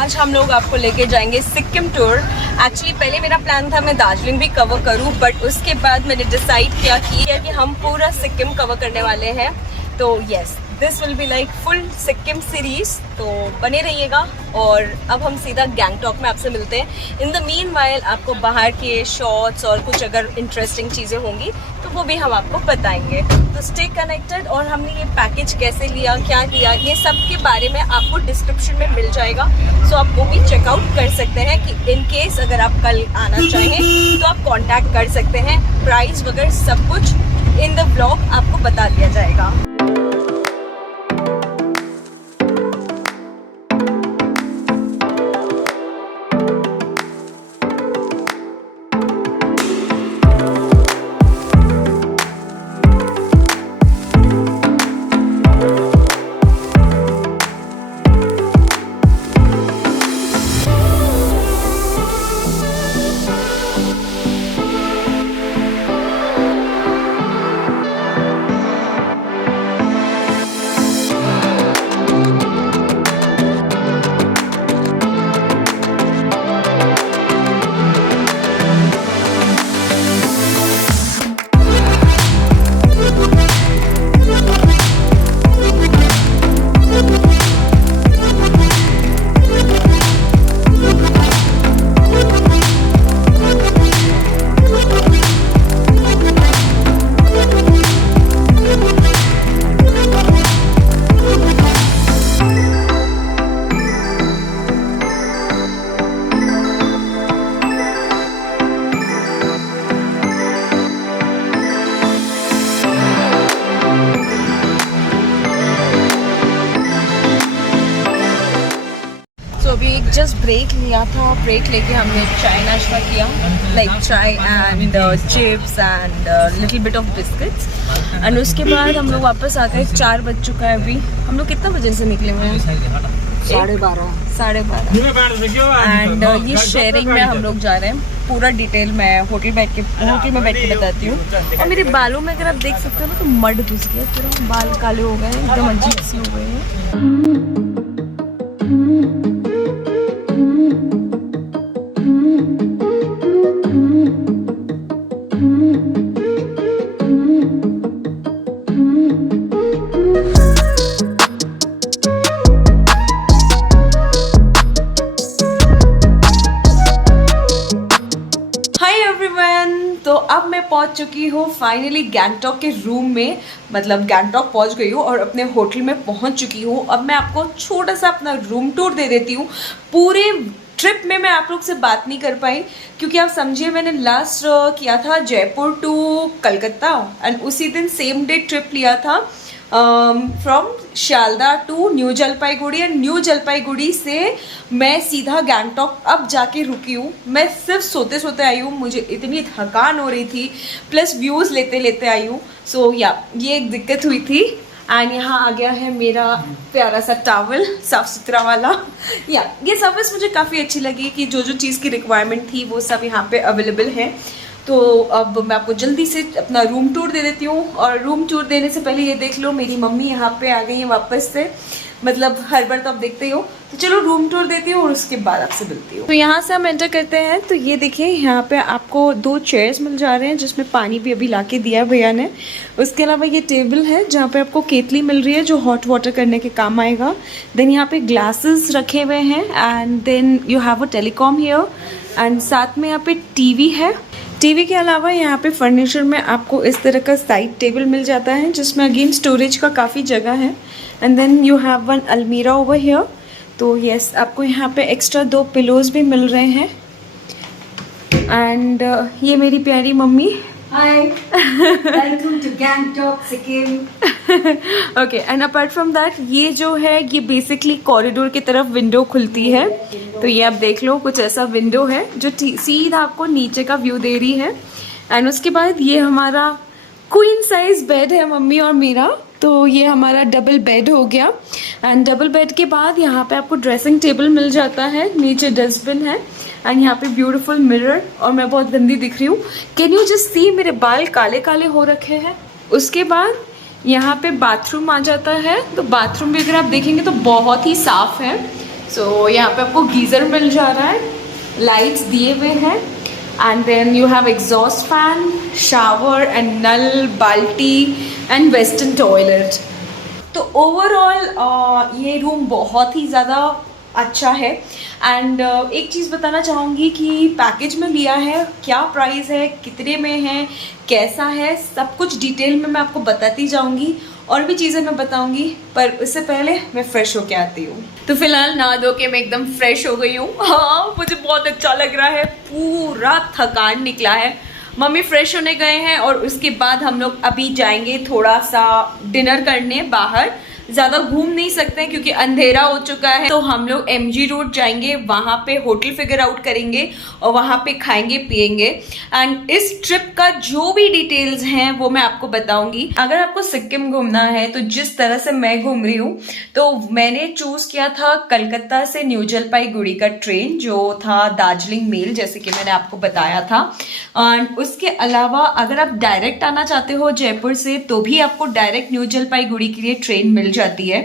आज हम लोग आपको लेके जाएंगे सिक्किम टूर। एक्चुअली पहले मेरा प्लान था मैं दार्जिलिंग भी कवर करूं, बट उसके बाद मैंने डिसाइड किया कि हम पूरा सिक्किम कवर करने वाले हैं। तो yes, this will be like full Sikkim series, तो बने रहिएगा। और अब हम सीधा गैंगटॉक में आपसे मिलते हैं। इन द मीन वाइल आपको बाहर के शॉट्स और कुछ अगर इंटरेस्टिंग चीज़ें होंगी तो वो भी हम आपको बताएंगे। तो स्टे कनेक्टेड। और हमने ये पैकेज कैसे लिया, क्या लिया, ये सब के बारे में आपको डिस्क्रिप्शन में मिल जाएगा। सो आप वो भी चेकआउट कर सकते हैं कि इन केस अगर आप कल आना चाहें तो आप कॉन्टैक्ट कर सकते हैं। प्राइस वगैरह सब कुछ इन द ब्लॉग आपको बता दिया जाएगा। अभी जस्ट ब्रेक लिया था, ब्रेक लेके हमने चाय नाश्ता किया, लाइक चाय and chips and little bit of biscuits. And उसके बाद हम लोग वापस आते हैं। 4 बज चुका है अभी। हम लोग कितना बजे से निकले हुए हैं? 12:30। एंड ये शेयरिंग में हम लोग जा रहे हैं। पूरा डिटेल मैं होटल में बैठ के बताती हूँ। और मेरे बालों में अगर आप देख सकते हो ना तो मड घुस गया, पूरा बाल काले हो गए, एकदम अजीब सी हो गए हैं। तो अब मैं पहुंच चुकी हूँ फाइनली गैंगटॉक के रूम में, मतलब गैंगटॉक पहुंच गई हूँ और अपने होटल में पहुंच चुकी हूँ। अब मैं आपको छोटा सा अपना रूम टूर दे देती हूँ। पूरे ट्रिप में मैं आप लोग से बात नहीं कर पाई क्योंकि आप समझिए मैंने लास्ट किया था जयपुर टू कलकत्ता एंड उसी दिन सेम डे ट्रिप लिया था from Shalda to New Jalpaiguri. And New Jalpaiguri से मैं सीधा गैंगटॉक अब जाके रुकी हूँ। मैं सिर्फ सोते सोते आई हूँ, मुझे इतनी थकान हो रही थी, प्लस व्यूज़ लेते लेते आई हूँ। सो या ये एक दिक्कत हुई थी। एंड यहाँ आ गया है मेरा प्यारा सा टॉवल, साफ़ सुथरा वाला। या ये सर्विस मुझे काफ़ी अच्छी लगी कि जो जो चीज़ की रिक्वायरमेंट थी वो सब यहाँ पे अवेलेबल है। तो अब मैं आपको जल्दी से अपना रूम टूर दे देती हूँ। और रूम टूर देने से पहले ये देख लो, मेरी मम्मी यहाँ पे आ गई है वापस से। मतलब हर बार तो आप देखते ही हो। तो चलो रूम टूर देती हूँ और उसके बाद आपसे मिलती हूँ। तो यहाँ से हम एंटर करते हैं तो ये देखिए यहाँ पे आपको 2 चेयर्स मिल जा रहे हैं जिसमें पानी भी अभी ला के दिया भैया ने। उसके अलावा ये टेबल है जहाँ पे आपको केतली मिल रही है जो हॉट वाटर करने के काम आएगा। देन यहाँ पे ग्लासेस रखे हुए हैं and then you have a telecom here and साथ में यहाँ पे टीवी है। टीवी के अलावा यहाँ पे फर्नीचर में आपको इस तरह का साइड टेबल मिल जाता है जिसमें अगेन स्टोरेज का काफ़ी जगह है। And then you have one अलमीरा ओवर हियर। तो यस, आपको यहाँ पे एक्स्ट्रा 2 पिलोज भी मिल रहे हैं। एंड ये मेरी प्यारी mummy. Hi, welcome to Gangtok, Sikkim. Okay, and apart from that ये जो है ये बेसिकली कॉरिडोर की तरफ विंडो खुलती है। तो ये आप देख लो, कुछ ऐसा विंडो है जो सीधा आपको नीचे का व्यू दे रही है। एंड उसके बाद ये हमारा क्वीन साइज बेड है मम्मी और मेरा। तो ये हमारा डबल बेड हो गया। एंड डबल बेड के बाद यहाँ पे आपको ड्रेसिंग टेबल मिल जाता है, नीचे डस्टबिन है एंड यहाँ पे ब्यूटीफुल मिरर। और मैं बहुत गंदी दिख रही हूँ, कैन यू जस्ट सी, मेरे बाल काले काले हो रखे हैं। उसके बाद यहाँ पे बाथरूम आ जाता है। तो बाथरूम भी अगर आप देखेंगे तो बहुत ही साफ़ है। सो यहाँ पे आपको गीज़र मिल जा रहा है, लाइट्स दिए हुए हैं, and then you have exhaust fan, shower and नल, बाल्टी एंड वेस्टर्न टॉयलेट। तो ओवरऑल ये रूम बहुत ही ज़्यादा अच्छा है। एंड एक चीज़ बताना चाहूँगी कि पैकेज में लिया है, क्या प्राइस है, कितने में है, कैसा है, सब कुछ डिटेल में मैं आपको बताती जाऊँगी, और भी चीज़ें मैं बताऊँगी, पर उससे पहले मैं फ़्रेश होके आती हूँ। तो फिलहाल नहा धो के मैं एकदम फ्रेश हो गई हूँ। हाँ, मुझे बहुत अच्छा लग रहा है, पूरा थकान निकला है। मम्मी फ्रेश होने गए हैं और उसके बाद हम लोग अभी जाएंगे थोड़ा सा डिनर करने बाहर। ज़्यादा घूम नहीं सकते हैं क्योंकि अंधेरा हो चुका है, तो हम लोग MG रोड जाएंगे, वहाँ पे होटल फिगर आउट करेंगे और वहाँ पे खाएंगे पिएंगे। एंड इस ट्रिप का जो भी डिटेल्स हैं वो मैं आपको बताऊंगी। अगर आपको सिक्किम घूमना है तो जिस तरह से मैं घूम रही हूँ, तो मैंने चूज किया था कलकत्ता से न्यू जलपाईगुड़ी का ट्रेन, जो था दार्जिलिंग मेल, जैसे कि मैंने आपको बताया था। एंड उसके अलावा अगर आप डायरेक्ट आना चाहते हो जयपुर से, तो भी आपको डायरेक्ट न्यू जलपाईगुड़ी के लिए ट्रेन मिल जाती है।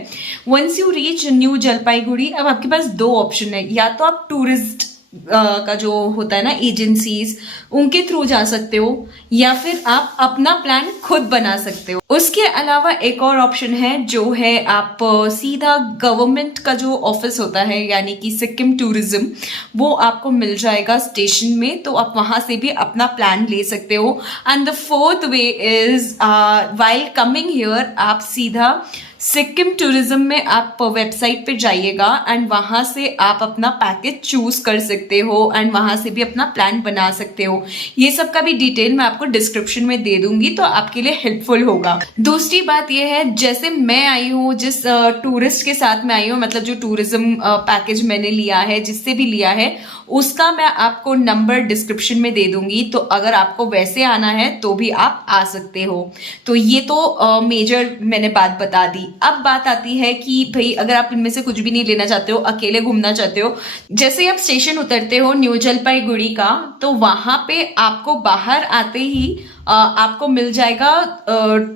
Once you reach New Jalpaiguri, अब आपके पास दो ऑप्शन है, या तो आप टूरिस्ट का जो होता है ना एजेंसीज, उनके थ्रू जा सकते हो, या फिर आप अपना प्लान खुद बना सकते हो। उसके अलावा एक और ऑप्शन है, जो है आप सीधा गवर्नमेंट का जो ऑफिस होता है, यानी कि सिक्किम टूरिज्म, वो आपको मिल जाएगा स्टेशन में, तो आप वहां से भी अपना प्लान ले सकते हो। And the fourth way is while coming here, आप सीधा सिक्किम टूरिज्म में आप वेबसाइट पे जाइएगा एंड वहाँ से आप अपना पैकेज चूज कर सकते हो एंड वहाँ से भी अपना प्लान बना सकते हो। ये सब का भी डिटेल मैं आपको डिस्क्रिप्शन में दे दूंगी, तो आपके लिए हेल्पफुल होगा। दूसरी बात ये है, जैसे मैं आई हूँ, जिस टूरिस्ट के साथ मैं आई हूँ, मतलब जो टूरिज्म पैकेज मैंने लिया है, जिससे भी लिया है, उसका मैं आपको नंबर डिस्क्रिप्शन में दे दूंगी, तो अगर आपको वैसे आना है तो भी आप आ सकते हो। तो ये तो मेजर मैंने बात बता दी। अब बात आती है कि भाई अगर आप इनमें से कुछ भी नहीं लेना चाहते हो, अकेले घूमना चाहते हो, जैसे ही आप स्टेशन उतरते हो न्यू जलपाईगुड़ी का, तो वहां पे आपको बाहर आते ही आपको मिल जाएगा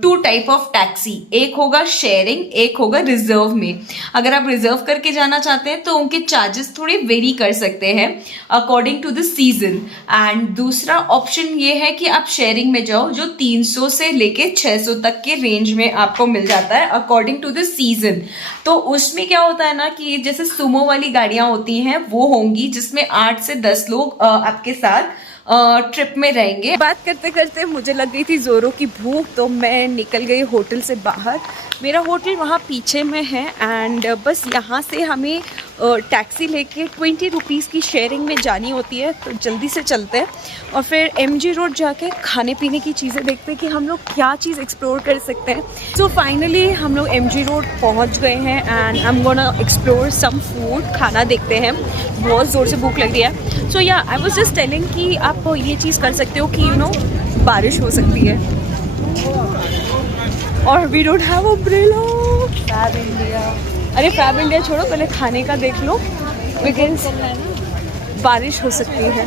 2 टाइप ऑफ टैक्सी, एक होगा शेयरिंग, एक होगा रिजर्व में। अगर आप रिजर्व करके जाना चाहते हैं तो उनके चार्जेस थोड़े वेरी कर सकते हैं according to the season. And दूसरा ऑप्शन ये है कि आप शेयरिंग में जाओ, जो 300 से लेके 600 तक के रेंज में आपको मिल जाता है अकॉर्डिंग टू द सीजन। तो उसमें क्या होता है ना कि जैसे सुमो वाली गाड़ियां होती हैं वो होंगी, जिसमें 8 से 10 लोग आपके साथ ट्रिप में रहेंगे। बात करते करते मुझे लग गई थी जोरों की भूख, तो मैं निकल गई होटल से बाहर। मेरा होटल वहाँ पीछे में है एंड बस यहाँ से हमें टैक्सी लेके 20 रुपीज़ की शेयरिंग में जानी होती है। तो जल्दी से चलते हैं और फिर MG रोड जाके खाने पीने की चीज़ें देखते हैं कि हम लोग क्या चीज़ एक्सप्लोर कर सकते हैं। सो फाइनली हम लोग MG रोड पहुँच गए हैं and I am gonna explore some food, खाना देखते हैं, बहुत ज़ोर से भूख लग रही है। सो या आई वाज जस्ट टेलिंग कि आप ये चीज़ कर सकते हो कि यू नो बारिश हो सकती है और we don't have umbrella. Fab India, अरे फैब इंडिया छोड़ो, पहले खाने का देख लो, बिकॉज बारिश हो सकती है।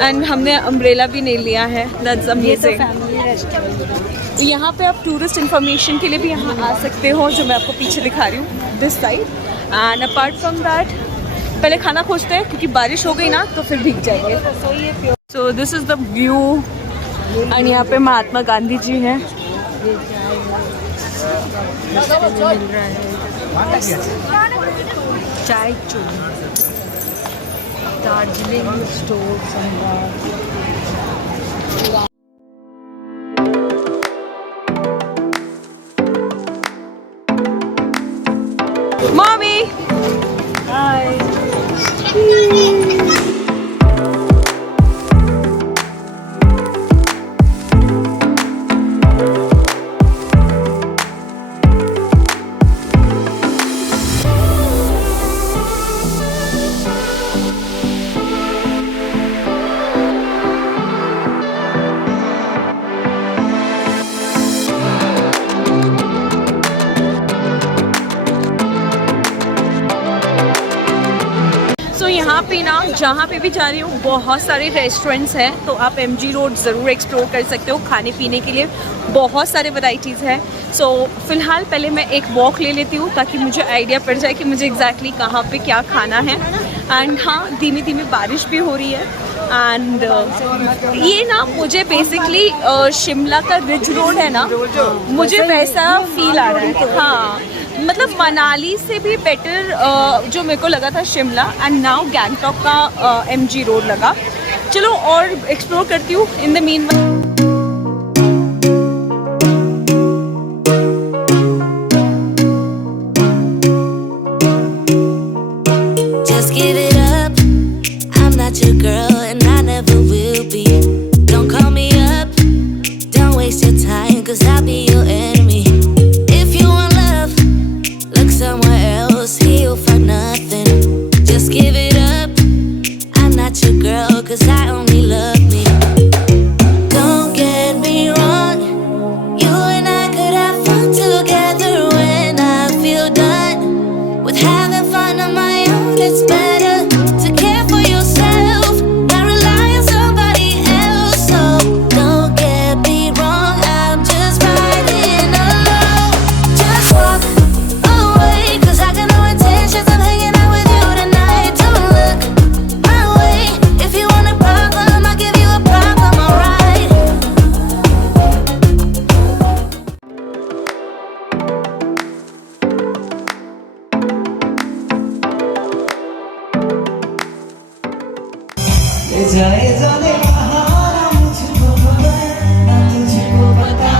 एंड हमने अम्ब्रेला भी नहीं लिया है, दैट्स अमेजिंग। Family restaurant. यहाँ पे आप टूरिस्ट इन्फॉर्मेशन के लिए भी यहाँ आ सकते हो, जो मैं आपको पीछे दिखा रही हूँ, this side. And apart from that पहले खाना खोजते हैं क्योंकि बारिश हो गई ना तो फिर भीग जाएंगे। So this is the view and यहाँ पे महात्मा गांधी जी हैं। चाय चूड़ी, दार्जिलिंग स्टोर सम्राट। मम्मी हाय। यहाँ पे ना जहाँ पे भी जा रही हूँ बहुत सारे रेस्टोरेंट्स हैं, तो आप MG रोड ज़रूर एक्सप्लोर कर सकते हो। खाने पीने के लिए बहुत सारे वैरायटीज़ हैं। सो फ़िलहाल पहले मैं एक वॉक ले लेती हूँ ताकि मुझे आइडिया पड़ जाए कि मुझे एग्जैक्टली कहाँ पे क्या खाना है। एंड हाँ, धीमी धीमी बारिश भी हो रही है। एंड ये ना मुझे बेसिकली शिमला का रिज रोड है ना, मुझे वैसा फील आ रहा है। हाँ, मतलब मनाली से भी बेटर जो मेरे को लगा था शिमला, एंड नाउ गैंगटॉक का MG रोड लगा। चलो और एक्सप्लोर करती हूँ in the mean. Just give it up. I'm not your girl and I never will be. Don't call me up. Don't waste your time 'cause I'll be your enemy. If you want love, look somewhere else. He'll find nothing. Just give it up. I'm not your girl 'cause I only love me. Don't get me wrong. You and I could have fun together when I feel done with having fun on my own. It's better to care for yourself than rely on somebody else. So don't get me wrong, I'm just riding alone. Just walk away 'cause I got no intentions of hanging out with you tonight. Don't look my way. If you want a problem, I'll give you a problem, alright? जाए जाने बहाना मुझको खबर ना तुझको पता।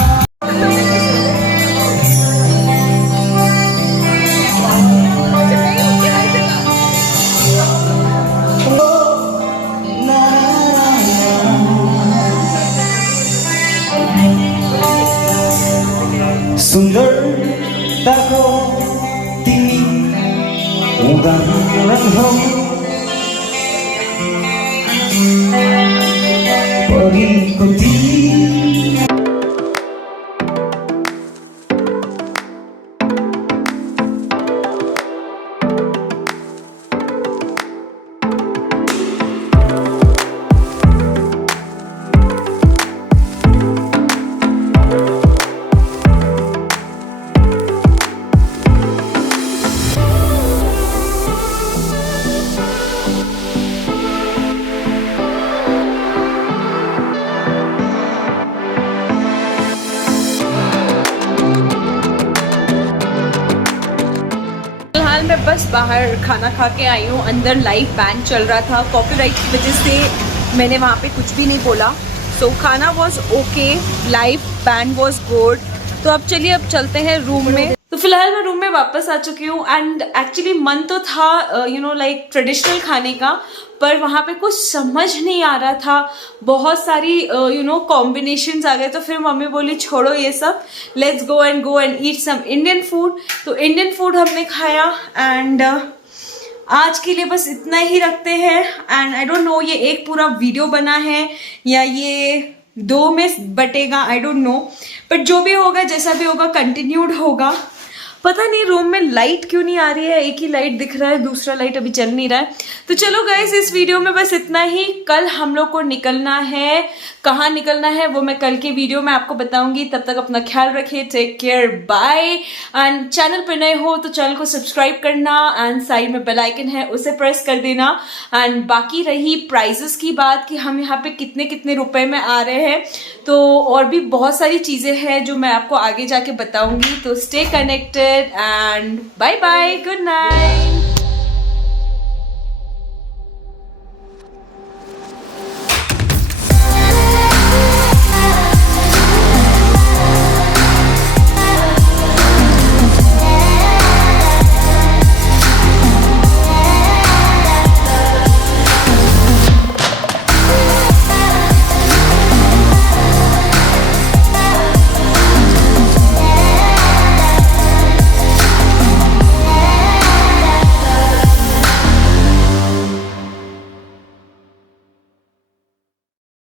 सुन्दरताको तिमी उदाहरण हौ। परीको तिमी फिलहाल मैं बस बाहर खाना खा के आई हूँ। अंदर लाइव बैंड चल रहा था, कॉपीराइट की वजह से मैंने वहाँ पे कुछ भी नहीं बोला। सो खाना was okay, live band was good. तो अब चलिए, अब चलते हैं रूम में। तो फिलहाल मैं रूम में वापस आ चुकी हूँ। एंड एक्चुअली मन तो था लाइक ट्रेडिशनल खाने का, पर वहाँ पे कुछ समझ नहीं आ रहा था। बहुत सारी कॉम्बिनेशंस आ गए, तो फिर मम्मी बोली छोड़ो ये सब, let's go and eat some Indian food. तो इंडियन फूड हमने खाया। एंड आज के लिए बस इतना ही रखते हैं। एंड आई डोंट नो ये एक पूरा वीडियो बना है या ये 2 में बटेगा, आई डोंट नो। बट जो भी होगा, जैसा भी होगा, कंटिन्यूड होगा। पता नहीं रूम में लाइट क्यों नहीं आ रही है, एक ही लाइट दिख रहा है, दूसरा लाइट अभी चल नहीं रहा है। तो चलो गाइस, इस वीडियो में बस इतना ही। कल हम लोग को निकलना है, कहाँ निकलना है वो मैं कल के वीडियो में आपको बताऊंगी। तब तक अपना ख्याल रखिए, take care, bye. And channel पर नए हो तो चैनल को सब्सक्राइब करना, एंड साइड में बेल आइकन है उसे प्रेस कर देना। एंड बाकी रही प्राइजेस की बात कि हम यहाँ पे कितने कितने रुपए में आ रहे हैं, तो और भी बहुत सारी चीजें हैं जो मैं आपको आगे जाके बताऊंगी। तो stay connected and bye bye, good night.